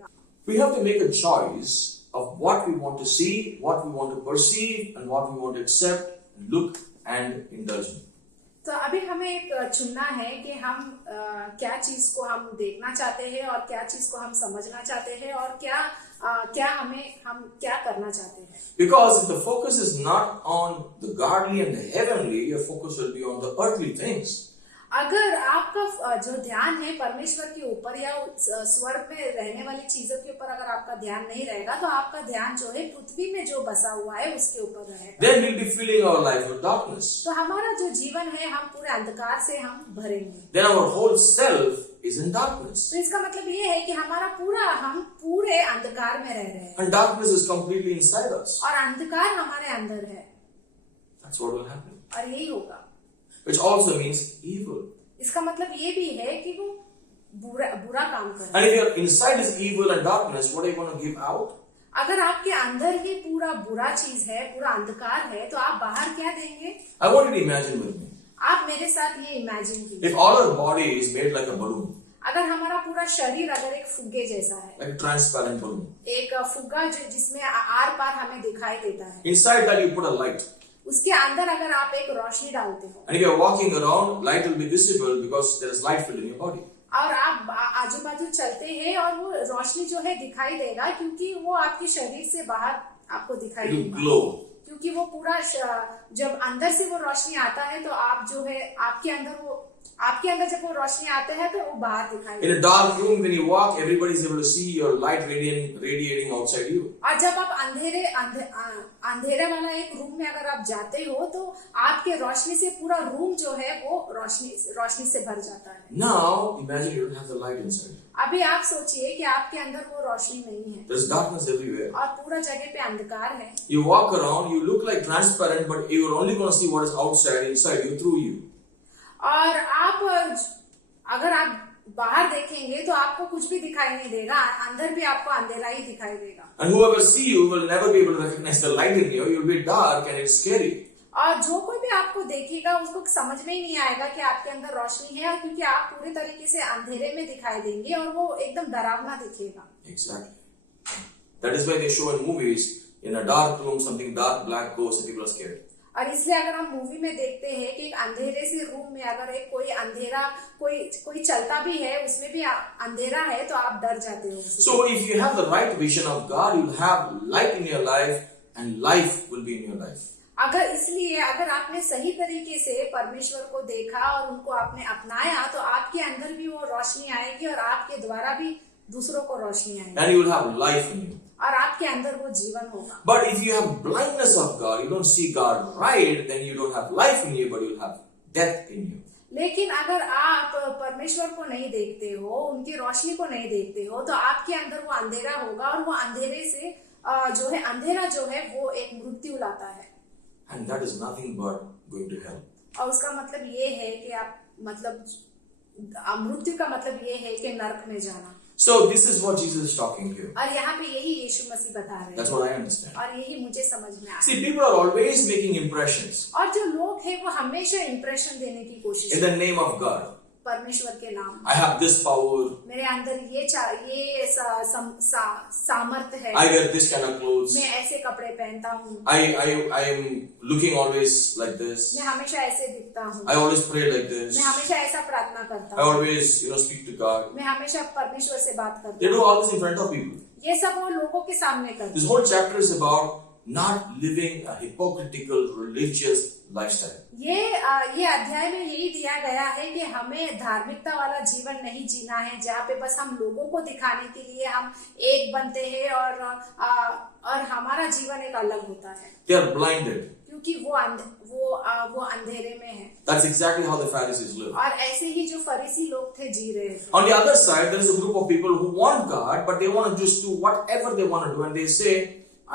We have to make a choice of what we want to see, what we want to perceive, and what we want to accept, look, and indulge in. तो अभी हमें एक चुनना है कि हम क्या चीज को हम देखना चाहते हैं और क्या चीज को हम समझना चाहते हैं और हम क्या करना चाहते हैं। Because if the focus is not on the godly and the heavenly, your focus will be on the earthly things. अगर आपका जो ध्यान है परमेश्वर के ऊपर या स्वर्ग में रहने वाली चीजों के ऊपर अगर आपका ध्यान नहीं रहेगा, तो आपका ध्यान जो है पृथ्वी में जो बसा हुआ है उसके ऊपर रहेगा। Then we'll be filling our life with darkness. तो हमारा जो जीवन है हम पूरे अंधकार से हम भरेंगे। Then our whole self is in darkness. तो इसका मतलब ये है कि हम पूरे अंधकार में रह रहे हैं। And darkness is completely inside us. और अंधकार हमारे अंदर है। That's what will happen. और यही होगा। Which also means evil. इसका मतलब ये भी है कि वो बुरा काम कर। And if your inside is evil and darkness, what are you going to give out? अगर आपके अंदर ही पूरा बुरा चीज है, पूरा अंधकार है, तो आप बाहर क्या देंगे? I want you to imagine with me. आप मेरे साथ ये इमेजिन कीजिए। If all our body is made like a balloon, अगर हमारा पूरा शरीर अगर एक फुग्गे जैसा है, like a transparent balloon, एक फुग्गा जिसमें आर पार हमें दिखाई देता है, inside that you put a light. उसके अंदर अगर आप एक रोशनी डालते हो And if you're walking around, light will be visible because there is light filled in your body. और आप आजू बाजू चलते हैं और वो रोशनी जो है दिखाई देगा, क्योंकि वो आपके शरीर से बाहर आपको दिखाई It will देगा, glow. क्योंकि वो पूरा जब अंदर से वो रोशनी आता है तो आप जो है आपके अंदर जब वो रोशनी आते हैं तो वो बाहर दिखाई In देगा। a dark room, when you walk, everybody is able to see your light radiating outside you. और जब आप अंधेरे वाला एक रूम में अगर आप जाते हो तो आपके रोशनी से पूरा रूम जो है वो रोशनी से भर जाता है। Now, imagine you don't have the light inside. अभी आप सोचिए कि आपके अंदर वो रोशनी नहीं है There's darkness everywhere. और पूरा जगह पे अंधकार है। You walk around, you look like transparent, but you're only going to see what is outside, inside you, through you. और अगर आप बाहर देखेंगे तो आपको कुछ भी दिखाई नहीं देगा, अंदर भी आपको अंधेरा ही दिखाई देगा। And whoever see you will never be able to recognize the light in you. You'll be dark and it's scary. और जो कोई भी आपको देखेगा उसको समझ में ही नहीं आएगा कि आपके अंदर रोशनी है, क्योंकि आप पूरे तरीके से अंधेरे में दिखाई देंगे और वो एकदम डरावना दिखेगा। Exactly. That is why they show in movies, in a dark room, something dark, black goes and people are scared. और इसलिए अगर हम मूवी में देखते हैं कि एक अंधेरे से रूम में अगर एक कोई चलता भी है, उसमें भी अंधेरा है तो आप डर जाते हो। So if you have the right vision of God, you'll have light in your life and life will be in your life. अगर आपने सही तरीके से परमेश्वर को देखा और उनको आपने अपनाया तो आपके अंदर भी वो रोशनी आएगी और आपके द्वारा भी दूसरों को रोशनी आएगी। And you will have life in you. और आपके अंदर वो जीवन होगा। But if you have blindness of God, you don't see God right, then you don't have life in you, but you'll have death in you. लेकिन अगर आप परमेश्वर को नहीं देखते हो, उनकी रोशनी को नहीं देखते हो, तो आपके अंदर वो अंधेरा होगा और वो अंधेरे से अंधेरा जो है वो एक मृत्यु लाता है। And that is nothing but going to hell. और उसका मतलब ये है कि मृत्यु का मतलब ये है कि नरक में जाना। So this is what Jesus is talking here. और यहाँ पे यही यीशु मसीह बता रहे हैं। That's what I understand. और यही मुझे समझ में आया। See, people are always making impressions और जो लोग हैं वो हमेशा इंप्रेशन देने की कोशिश in the name of God. परमेश्वर के नाम। I have this power. मेरे अंदर ये सामर्थ्य है। I wear this kind of clothes. मैं ऐसे कपड़े पहनता हूँ। I am looking always like this. मैं हमेशा ऐसे दिखता हूँ। I always pray like this. मैं हमेशा ऐसा प्रार्थना करता I हूँ। always, speak to God. मैं हमेशा परमेश्वर से बात करता They हूँ। do all this in front of people. ये सब वो लोगों के सामने करते This हैं। whole chapter is about not living a hypocritical religious lifestyle. ये अध्याय में यही दिया गया है कि हमें धार्मिकता वाला जीवन नहीं जीना है, जहाँ पे बस हम लोगों को दिखाने के लिए हम एक बनते हैं और हमारा जीवन एक अलग होता है। They are blinded. क्योंकि वो अंधेरे में है। That's exactly how the Pharisees live. और ऐसे ही जो फरीसी लोग थे जी रहे थे। On the other side, there is a group of people who want God, but they want to just do whatever they want to do, and they say,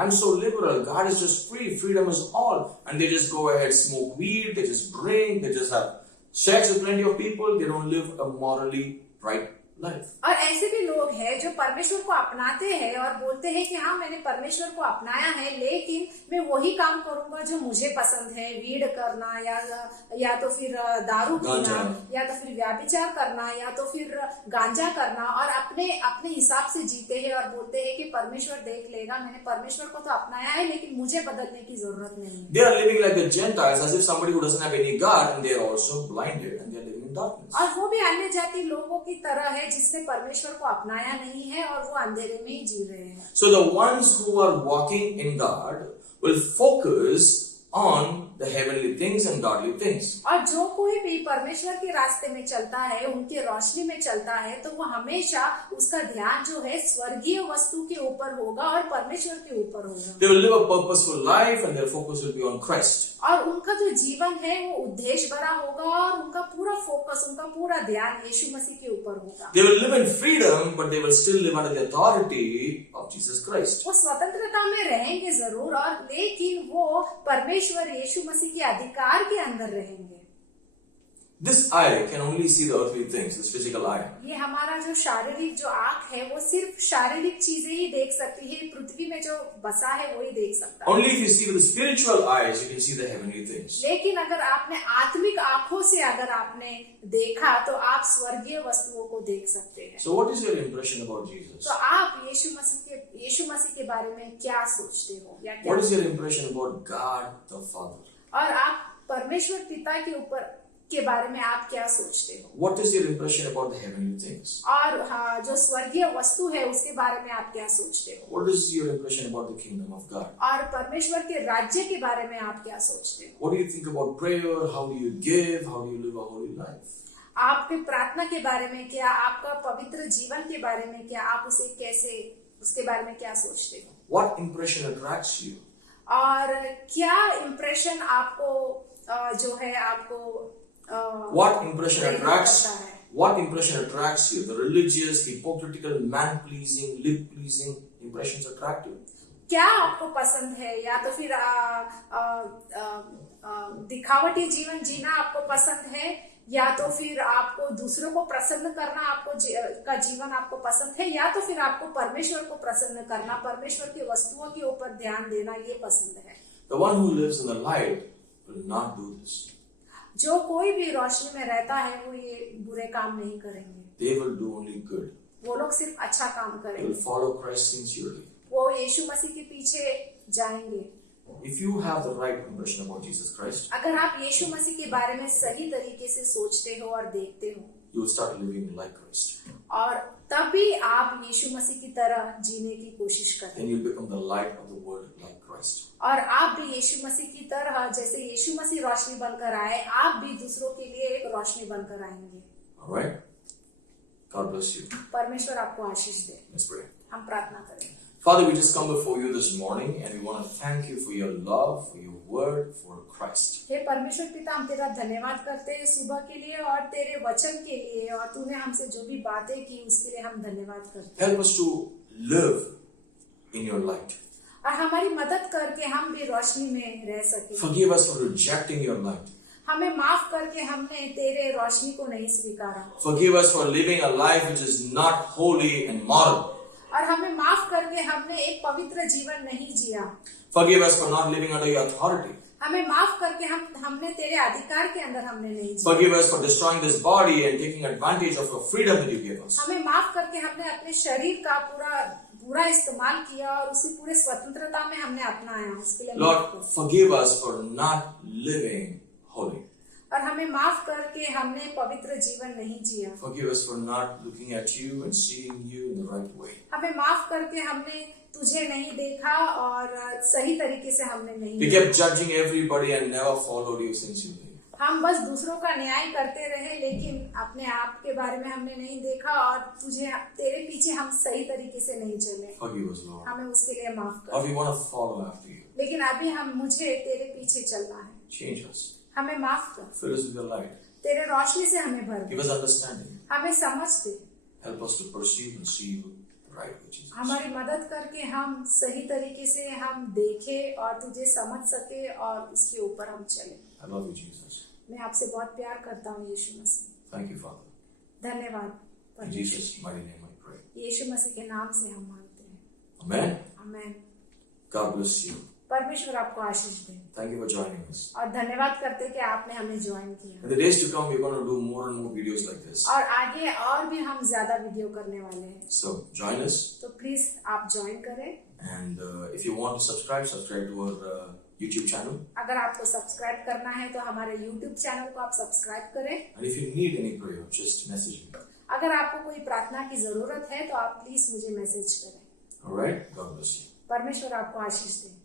I'm so liberal, God is just free, freedom is all. And they just go ahead, smoke weed, they just drink, they just have sex with plenty of people, they don't live a morally right life. और ऐसे भी लोग हैं जो परमेश्वर को अपनाते हैं और बोलते हैं कि हाँ मैंने परमेश्वर को अपनाया है, लेकिन मैं वही काम करूंगा जो मुझे पसंद है, वीड करना या तो फिर दारू पीना या तो फिर व्याभिचार करना या तो फिर गांजा करना, और अपने हिसाब से जीते हैं और बोलते हैं कि परमेश्वर देख लेगा, मैंने परमेश्वर को तो अपनाया है लेकिन मुझे बदलने की जरूरत नहीं। They are living like the Gentiles, as if somebody who doesn't have any God, and they are also blinded and they are living in darkness. और वो भी अन्य जाति लोगों की तरह है जिसने परमेश्वर को अपनाया नहीं है और वो अंधेरे में ही जी रहे हैं। So the ones who are walking in God will focus on the heavenly things and godly things. और जो कोई भी परमेश्वर के रास्ते में चलता है, उनके रोशनी में चलता है, तो वो हमेशा उसका ध्यान जो है स्वर्गीय वस्तु के ऊपर होगा और परमेश्वर के ऊपर होगा। They will live a purposeful life and their focus will be on Christ. और उनका जो जीवन है वो उद्देश्य भरा होगा और उनका पूरा फोकस, उनका पूरा ध्यान यीशु मसीह के ऊपर होगा। They will live in freedom, but they will still live under the authority of Jesus Christ. वो स्वतंत्रता में रहेंगे जरूर, और लेकिन वो परमेश्वर यीशु मसीह के अधिकार के अंदर रहेंगे। This eye can only see the earthly things, this physical eye. ये हमारा जो शारीरिक जो आँख है वो सिर्फ शारीरिक चीजें ही देख सकती है, पृथ्वी में जो बसा है वही देख सकता है। Only if you see with the spiritual eyes, you can see the heavenly things. लेकिन अगर आपने आत्मिक आंखों से अगर आपने देखा तो आप स्वर्गीय वस्तुओं को देख सकते हैं। So what is your impression about Jesus? तो आप यीशु मसीह के बारे में क्या सोचते हो या क्या? What is your impression about God the Father? और आप परमेश्वर पिता के ऊपर के बारे में आप क्या सोचते हो? What is your impression about the heavenly things? और हाँ, जो स्वर्गीय वस्तु है उसके बारे में आप क्या सोचते हो? What is your impression about the kingdom of God? और परमेश्वर के राज्य के बारे में आप क्या सोचते हो? What do you think about prayer? How do you give? How do you live a holy life? आपके प्रार्थना के बारे में क्या, आपका पवित्र जीवन के बारे में क्या, आप उसे कैसे, उसके बारे में क्या सोचते हो? What impression attracts you? और क्या इम्प्रेशन आपको जो है आपको What impression प्रेरित attracts? करता है? What impression attracts you? The religious, hypocritical, man-pleasing, lip-pleasing impressions attract you? क्या आपको पसंद है, या तो फिर दिखावटी जीवन जीना आपको पसंद है, या तो फिर आपको दूसरों को प्रसन्न करना आपको का जीवन आपको पसंद है, या तो फिर आपको परमेश्वर को प्रसन्न करना, परमेश्वर की वस्तुओं के ऊपर ध्यान देना ये पसंद है? The one who lives in the light will not do this. जो कोई भी रोशनी में रहता है वो ये बुरे काम नहीं करेंगे, They will do only good. वो लोग सिर्फ अच्छा काम They करेंगे, will follow Christ sincerely. वो यीशु मसीह के पीछे जाएंगे। If you have the right impression about Jesus Christ, अगर आप यीशु मसीह के बारे में सही तरीके से सोचते हो और देखते हो, you will start living like Christ. और तभी आप यीशु मसीह की तरह जीने की कोशिश Then करें, you become the light of the world like Christ. और आप भी यीशु मसीह की तरह, जैसे यीशु मसीह रोशनी बनकर आए, आप भी दूसरों के लिए एक रोशनी बनकर आएंगे। All right? God bless you. परमेश्वर आपको आशीष दे। Let's pray. हम प्रार्थना करें। Father, we just come before you this morning and we want to thank you for your love, for your word, for Christ. हे परमेश्वर पिता, हम तेरा धन्यवाद करते हैं सुबह के लिए और तेरे वचन के लिए, और तूने हमसे जो भी बातें की उसके लिए हम धन्यवाद करते हैं। Help us to live in your light. और हमारी मदद करके हम भी रोशनी में रह सके। Forgive us for rejecting your light. हमें माफ करके हमने तेरे रोशनी को नहीं स्वीकारा, Forgive us for living a life which is not holy and moral. और हमें माफ करके हमने एक पवित्र जीवन नहीं जिया। Forgive us for not living under your authority. हमें माफ करके हमने तेरे अधिकार के अंदर हमने नहीं जिया। Forgive us for destroying this body and taking advantage of the freedom that you gave us. हमें माफ करके हमने अपने शरीर का पूरा इस्तेमाल किया और उसी पूरे स्वतंत्रता में हमने अपनाया, उसके लिए माफ Lord, करो। forgive us for not living holy. और हमें माफ करके हमने पवित्र जीवन नहीं जिया। Forgive us for not looking at you and seeing you in the right way. हमें माफ करके हमने तुझे नहीं देखा और सही तरीके से हमने नहीं We kept judging everybody and never followed you sincerely. हम बस दूसरों का न्याय करते रहे, लेकिन अपने आप के बारे में हमने नहीं देखा और तेरे पीछे हम सही तरीके से नहीं चले। Forgive us, Lord. हमें उसके लिए माफ कर। Or we want to follow after you. लेकिन अभी मुझे तेरे पीछे चलना है, Change us. हमें माफ कर। Fill us with your light. तेरे रोशनी से हमें भर दे, Give us understanding. हमें समझ दे, Help us to perceive and see you the right way, Jesus. हमारी मदद करके हम सही तरीके से हम देखें और तुझे समझ सके और उसके ऊपर हम चले। I love you, Jesus. मैं आपसे बहुत प्यार करता हूँ यीशु मसीह। Thank you, Father. धन्यवाद In परमेश्वर। Jesus' mighty name I pray. यीशु मसीह के नाम से हम मांगते हैं, Amen. आमीन। God bless you. परमेश्वर आपको आशीष दे, Thank you for joining us. और धन्यवाद करते हैं कि आपने हमें ज्वाइन किया। In the days to come, we're going to do more and more videos like this. और आगे और भी हम ज्यादा वीडियो करने वाले हैं, So join us. तो प्लीज आप ज्वाइन करें। And if you want to subscribe to our YouTube channel. अगर आपको सब्सक्राइब करना है तो हमारे YouTube चैनल को आप सब्सक्राइब करें। And if you need any prayer, just message me. अगर आपको कोई प्रार्थना की जरूरत है तो आप प्लीज मुझे मैसेज करें। All right? God bless you. परमेश्वर आपको आशीष दे।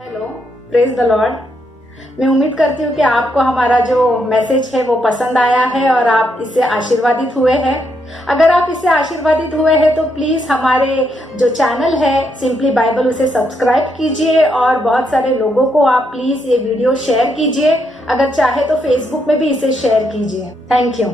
Hello, praise the lord. मैं उम्मीद करती हूँ कि आपको हमारा जो मैसेज है वो पसंद आया है और आप इससे आशीर्वादित हुए हैं। अगर आप इससे आशीर्वादित हुए हैं तो प्लीज हमारे जो चैनल है सिंपली बाइबल, उसे सब्सक्राइब कीजिए और बहुत सारे लोगों को आप प्लीज ये वीडियो शेयर कीजिए। अगर चाहे तो फेसबुक में भी इसे शेयर कीजिए। Thank you.